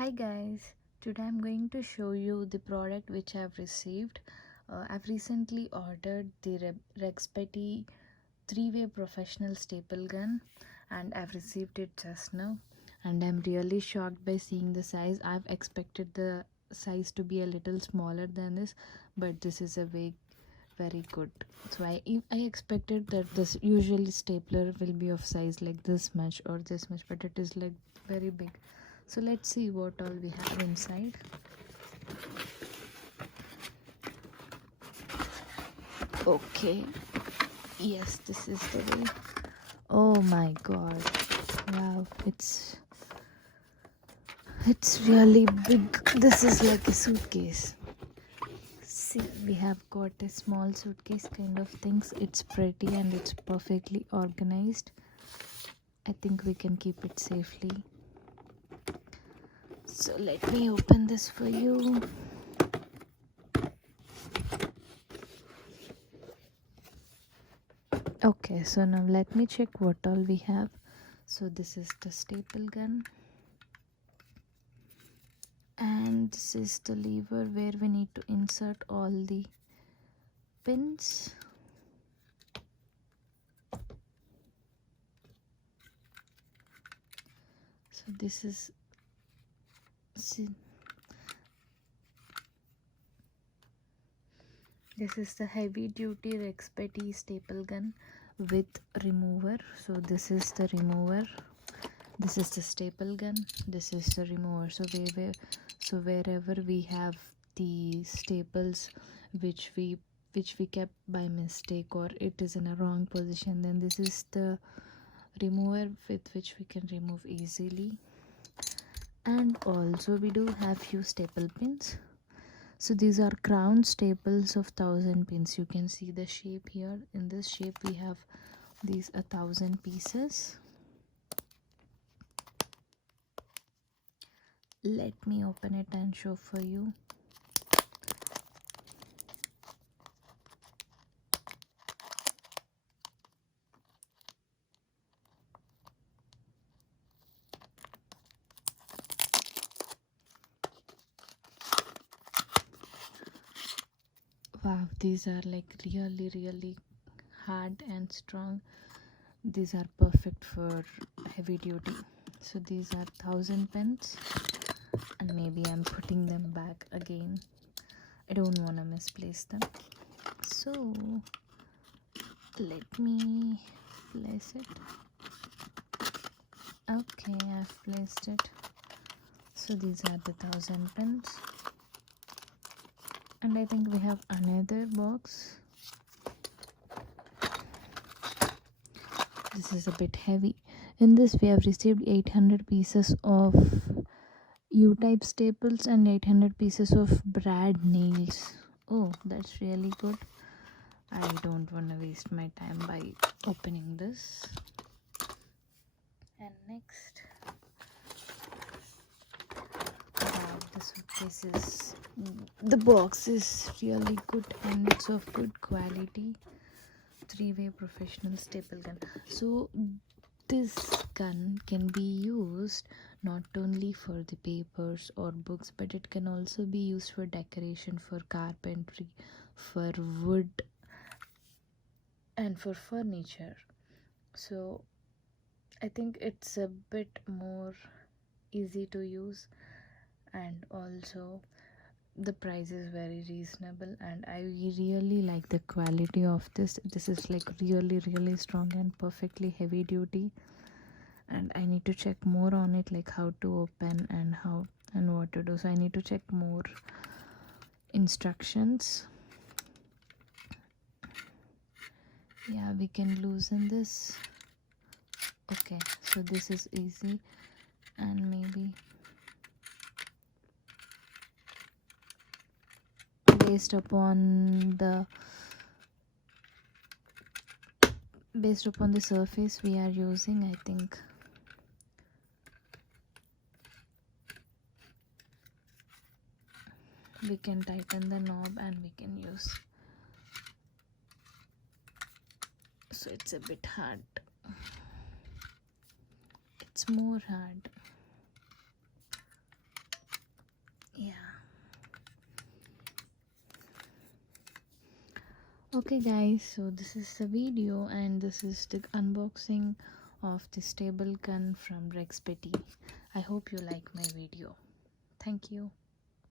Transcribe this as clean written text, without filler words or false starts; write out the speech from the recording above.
Hi guys, today I'm going to show you the product which I've received. I've recently ordered the REXBETI 3-way professional staple gun and I've received it just now, and I'm really shocked by seeing the size. I've expected the size to be a little smaller than this, but this is a very good. So I expected that this usually stapler will be of size like this much or this much, but it is like very big. So let's see what all we have inside. Okay, yes, this is the way. Oh my god, wow, it's really big. This is like a suitcase. See, we have got a small suitcase kind of things. It's pretty and it's perfectly organized. I think we can keep it safely. So let me open this for you. Okay, so now let me check what all we have. So this is the staple gun, and this is the lever where we need to insert all the pins. So this is, see, this is the heavy duty REXBETI staple gun with remover. So this is the remover, this is the staple gun, this is the remover. So wherever we have the staples which we kept by mistake, or it is in a wrong position, then this is the remover with which we can remove easily. And also we do have few staple pins. So these are crown staples of 1000 pins. You can see the shape here. In this shape we have these 1000 pieces. Let me open it and show for you. Wow, these are like really hard and strong. These are perfect for heavy duty. So these are 1000 pins, and maybe I'm putting them back again. I don't want to misplace them. So let me place it. Okay, I've placed it. So these are the 1000 pins, and I think we have another box. This is a bit heavy. In this we have received 800 pieces of U-type staples and 800 pieces of brad nails. Oh, that's really good. I don't want to waste my time by opening this. And next, wow, the suitcase is, the box is really good and it's of good quality. 3-way professional staple gun. So this gun can be used not only for the papers or books, but it can also be used for decoration, for carpentry, for wood, and for furniture. So I think it's a bit more easy to use, and also the price is very reasonable, and I really like the quality of this. This is like really strong and perfectly heavy duty, and I need to check more on it, like how to open and how and what to do. So I need to check more instructions. Yeah, we can loosen this. Okay, so this is easy, and maybe based upon the surface we are using, I think we can tighten the knob and we can use. So it's a bit hard, it's more hard. Okay guys, so this is the video and this is the unboxing of the staple gun from REXBETI. I hope you like my video. Thank you.